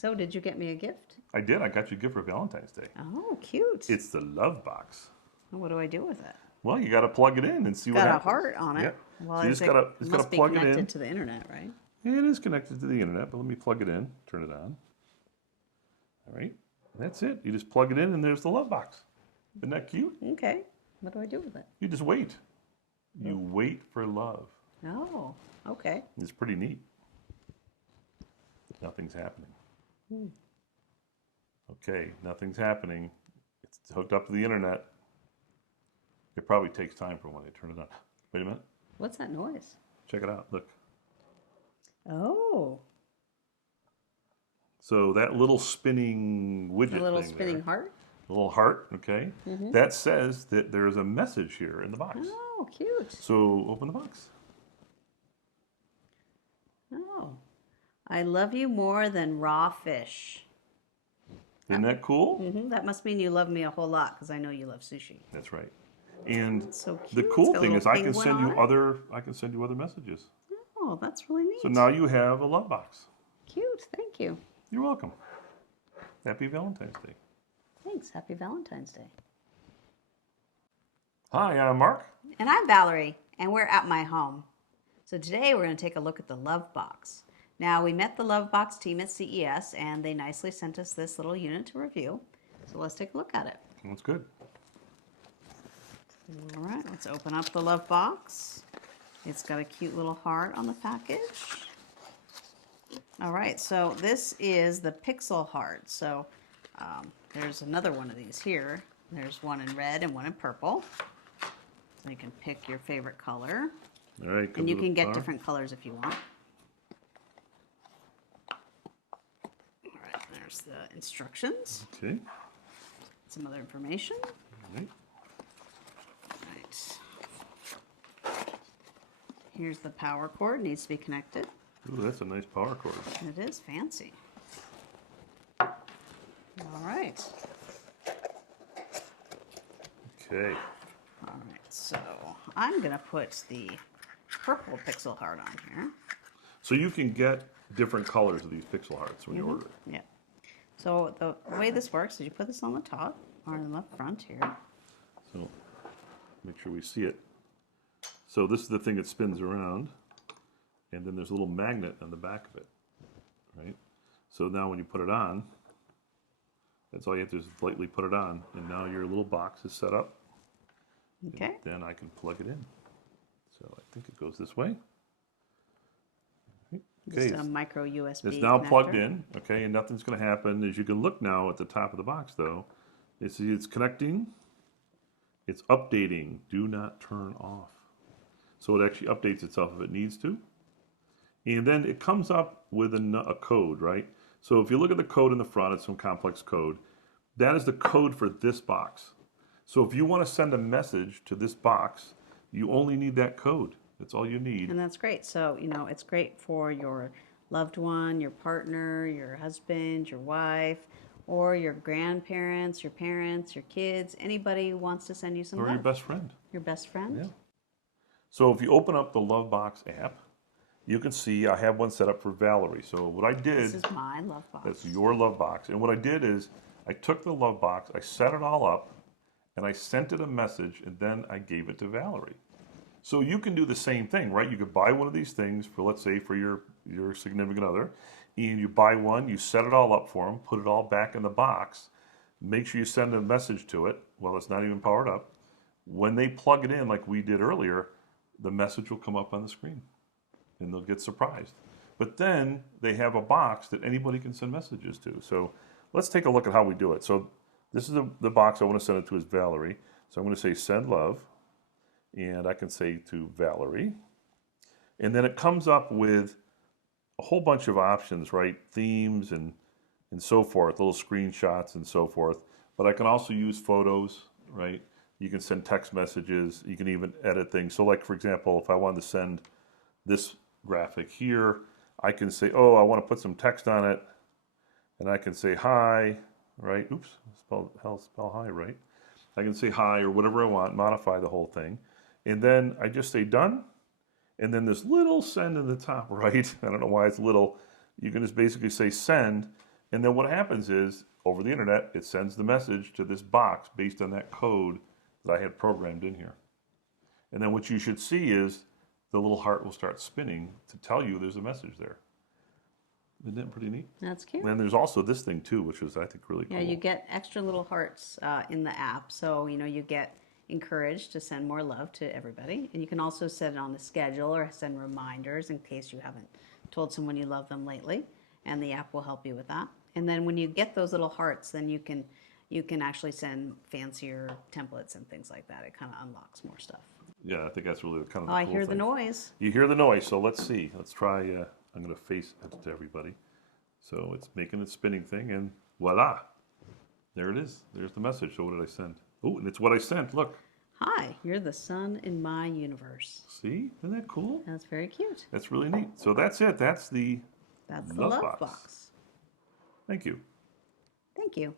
So, did you get me a gift? I did. I got you a gift for Valentine's Day. Oh, cute. It's the Lovebox. What do I do with it? Well, you got to plug it in and see what Got a happens. heart on it. Yeah. Well, So you just gotta must be plug it in. connected to the internet, right? It is connected to the internet, but let me plug it in. Turn it on. All right. That's it. You just plug it in, and there's the Lovebox. Isn't that cute? Okay. What do I do with it? You just wait. You wait for love. Oh, okay. It's pretty neat. Nothing's happening. Okay, nothing's happening. It's hooked up to the internet. It probably takes time for when they turn it on. Wait a minute. What's that noise? Check it out. Look. Oh, So that little spinning widget a little thing spinning there, heart. a little heart, okay? That says that there's a message here in the box. Oh, cute. So open the box. Oh, I love you more than raw fish. Isn't that cool? That must mean you love me a whole lot because I know you love sushi. That's right. And So the cute. cool It's got a thing is little I can penguin send on you it. other messages. Oh, that's really neat. So now you have a love box. Cute. Thank you. You're welcome. Happy Valentine's Day. Thanks. Happy Valentine's Day. Hi, I'm Mark. And I'm Valerie, and we're at my home. So today we're going to take a look at the Lovebox. Now, we met the Lovebox team at CES, and they nicely sent us this little unit to review. So let's take a look at it. That's good. All right, let's open up the Lovebox. It's got a cute little heart on the package. All right, so this is the pixel heart. So there's another one of these here. There's one in red and one in purple. So you can pick your favorite color. All right. And you can get different colors if you want. All right, there's the instructions. Okay. Some other information. All right. Right. Here's the power cord, needs to be connected. Ooh, that's a nice power cord. It is fancy. All right. Okay. All right, so I'm going to put the purple pixel heart on here. So you can get different colors of these pixel hearts when you order it. Yeah. So the way this works is you put this on the top or in the front here. So make sure we see it. So this is the thing that spins around, and then there's a little magnet on the back of it, right? So now when you put it on, that's all you have to do is lightly put it on, and now your little box is set up. Okay. And then I can plug it in. So I think it goes this way. Just a micro USB It's now connector. plugged in, okay, and nothing's going to happen. As you can look now at the top of the box, though, it's connecting, it's updating. Do not turn off. So it actually updates itself if it needs to. And then it comes up with a code, right? So if you look at the code in the front, it's some complex code. That is the code for this box. So if you want to send a message to this box, you only need that code. That's all you need. And that's great. So, you know, it's great for your loved one, your partner, your husband, your wife, or your grandparents, your parents, your kids, anybody who wants to send you some Or love. your best friend. Your best friend? Yeah. So if you open up the Lovebox app, you can see I have one set up for Valerie. So what I did, This is my Lovebox. that's your Lovebox. And what I did is I took the Lovebox, I set it all up, and I sent it a message, and then I gave it to Valerie. So you can do the same thing, right? You could buy one of these things for, let's say, for your significant other, and you buy one, you set it all up for them, put it all back in the box, make sure you send a message to it while it's not even powered up. When they plug it in like we did earlier, the message will come up on the screen, and they'll get surprised. But then they have a box that anybody can send messages to. So let's take a look at how we do it. So this is the box I want to send it to is Valerie. So I'm going to say send love. And I can say to Valerie. And then it comes up with a whole bunch of options, right? Themes and so forth, little screenshots and so forth. But I can also use photos, right? You can send text messages. You can even edit things. So like, for example, if I wanted to send this graphic here, I can say, oh, I want to put some text on it. And I can say hi, right? Oops, spell hi, right? I can say hi or whatever I want, modify the whole thing. And then I just say done. And then this little send in the top right, I don't know why it's little, you can just basically say send. And then what happens is, over the internet, it sends the message to this box based on that code that I had programmed in here. And then what you should see is the little heart will start spinning to tell you there's a message there. Isn't that pretty neat? That's cute. And there's also this thing too, which is, I think, really cool. Yeah, you get extra little hearts in the app. So, you get encouraged to send more love to everybody. And you can also set it on the schedule or send reminders in case you haven't told someone you love them lately. And the app will help you with that. And then when you get those little hearts, then you can actually send fancier templates and things like that. It kind of unlocks more stuff. Yeah, I think that's really kind of the Oh, I cool hear thing. the noise. You hear the noise, so let's see. Let's try, I'm going to face it to everybody. So it's making its spinning thing, and voila. There it is. There's the message. So what did I send? Oh, and it's what I sent. Look. Hi, you're the sun in my universe. See? Isn't that cool? That's very cute. That's really neat. So that's it. That's the That's the Lovebox. Lovebox. Thank you. Thank you.